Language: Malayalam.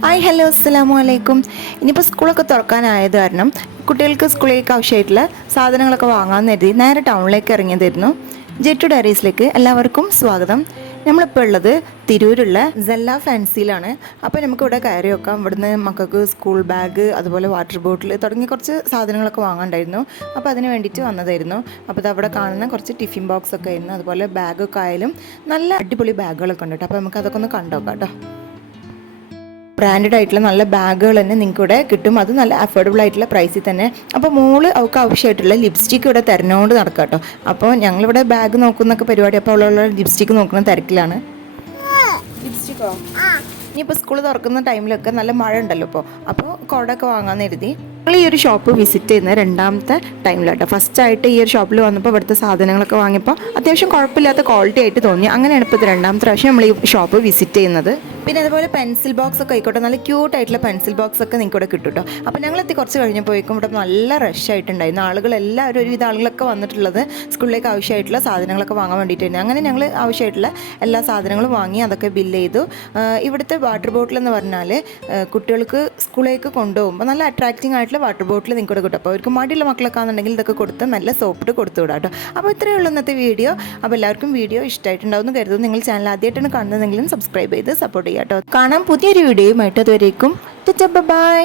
ഹായ് ഹലോ അസ്സലാമു അലൈക്കും. ഇനിയിപ്പോൾ സ്കൂളൊക്കെ തുറക്കാനായത് കാരണം കുട്ടികൾക്ക് സ്കൂളിലേക്ക് ആവശ്യമായിട്ടുള്ള സാധനങ്ങളൊക്കെ വാങ്ങാൻ കരുതി നേരെ ടൗണിലേക്ക് ഇറങ്ങിയതായിരുന്നു. ജെറ്റു ഡയറീസിലേക്ക് എല്ലാവർക്കും സ്വാഗതം. നമ്മളിപ്പോൾ ഉള്ളത് തിരൂരുള്ള സെല്ല ഫാൻസിയിലാണ്. അപ്പോൾ നമുക്കിവിടെ കയറി വെക്കാം. ഇവിടുന്ന് മക്കൾക്ക് സ്കൂൾ ബാഗ്, അതുപോലെ വാട്ടർ ബോട്ടിൽ തുടങ്ങിയ കുറച്ച് സാധനങ്ങളൊക്കെ വാങ്ങാണ്ടായിരുന്നു. അപ്പോൾ അതിന് വേണ്ടിയിട്ട് വന്നതായിരുന്നു. അപ്പോൾ ഇത് അവിടെ കാണുന്ന കുറച്ച് ടിഫിൻ ബോക്സ് ഒക്കെ ആയിരുന്നു, അതുപോലെ ബാഗൊക്കെ ആയാലും നല്ല അടിപൊളി ബാഗുകളൊക്കെ ഉണ്ട് കേട്ടോ. അപ്പോൾ നമുക്ക് അതൊക്കെ ഒന്ന് കണ്ടുനോക്കാം കേട്ടോ. ബ്രാൻഡഡ് ആയിട്ടുള്ള നല്ല ബാഗുകൾ തന്നെ നിങ്ങൾക്ക് ഇവിടെ കിട്ടും, അത് നല്ല അഫോർഡബിൾ ആയിട്ടുള്ള പ്രൈസിൽ തന്നെ. അപ്പോൾ മോള് അവൾക്ക് ആവശ്യമായിട്ടുള്ള ലിപ്സ്റ്റിക്ക് ഇവിടെ തരണോണ്ട് നടക്കാം കേട്ടോ. അപ്പോൾ ഞങ്ങളിവിടെ ബാഗ് നോക്കുന്നൊക്കെ പരിപാടി, അപ്പോൾ അവളുള്ള ലിപ്സ്റ്റിക്ക് നോക്കുന്ന തിരക്കിലാണ്. ലിപ്സ്റ്റിക്കോ ഇനിയിപ്പോൾ സ്കൂൾ തുറക്കുന്ന ടൈമിലൊക്കെ നല്ല മഴ ഉണ്ടല്ലോ അപ്പോൾ കുടയൊക്കെ വാങ്ങാമെന്ന് കരുതി ഞങ്ങൾ ഈ ഒരു ഷോപ്പ് വിസിറ്റ് ചെയ്യുന്ന രണ്ടാമത്തെ ടൈമിലാട്ടോ. ഫസ്റ്റായിട്ട് ഈ ഒരു ഷോപ്പിൽ വന്നപ്പോൾ ഇവിടുത്തെ സാധനങ്ങളൊക്കെ വാങ്ങിയപ്പോൾ അത്യാവശ്യം കുഴപ്പമില്ലാത്ത ക്വാളിറ്റി ആയിട്ട് തോന്നി. അങ്ങനെയാണ് ഇപ്പോൾ ഇത് രണ്ടാമത്തെ പ്രാവശ്യം നമ്മൾ ഈ ഷോപ്പ് വിസിറ്റ് ചെയ്യുന്നത്. പിന്നെ അതുപോലെ പെൻസിൽ ബോക്സ് ഒക്കെ ആയിക്കോട്ടെ, നല്ല ക്യൂട്ട് ആയിട്ടുള്ള പെൻസിൽ ബോക്സ് ഒക്കെ നിങ്ങൾക്ക് ഇവിടെ കിട്ടും കേട്ടോ. അപ്പോൾ ഞങ്ങളെത്തി കുറച്ച് കഴിഞ്ഞപ്പോഴേക്കും ഇവിടെ നല്ല റഷ് ആയിട്ടുണ്ടായിരുന്നു. ആളുകളെല്ലാവരും, ഒരുവിധ ആളുകളൊക്കെ വന്നിട്ടുള്ളത് സ്കൂളിലേക്ക് ആവശ്യമായിട്ടുള്ള സാധനങ്ങളൊക്കെ വാങ്ങാൻ വേണ്ടിയിട്ടായിരുന്നു. അങ്ങനെ ഞങ്ങൾ ആവശ്യമായിട്ടുള്ള എല്ലാ സാധനങ്ങളും വാങ്ങി അതൊക്കെ ബില്ല് ചെയ്തു. ഇവിടുത്തെ വാട്ടർ ബോട്ടിൽ എന്ന് പറഞ്ഞാൽ കുട്ടികൾക്ക് സ്കൂളിലേക്ക് കൊണ്ടുപോകുമ്പോൾ നല്ല അട്രാക്റ്റിംഗ് ആയിട്ടുള്ള വാട്ടർ ബോട്ടിൽ നിങ്ങൾക്ക് ഇവിടെ കിട്ടും. അപ്പോൾ അവർക്ക് മടിയുള്ള മക്കളൊക്കെ ആണെന്നുണ്ടെങ്കിൽ ഇതൊക്കെ കൊടുത്ത് നല്ല സോപ്പിട്ട് കൊടുത്തു വിടാം കേട്ടോ. അപ്പോൾ ഇത്രയേ ഉള്ളൂ ഇന്നത്തെ വീഡിയോ. അപ്പോൾ എല്ലാവർക്കും വീഡിയോ ഇഷ്ടമായിട്ടുണ്ടാവുമെന്ന് കരുതുന്നു. നിങ്ങൾ ചാനൽ ആദ്യമായിട്ടാണ് കാണുന്നതെങ്കിലും സബ്സ്ക്രൈബ് ചെയ്ത് സപ്പോർട്ട് ചെയ്യാം കേട്ടോ. കാണാം പുതിയൊരു വീഡിയോയുമായിട്ട്. അതുവരേക്കും ബൈ.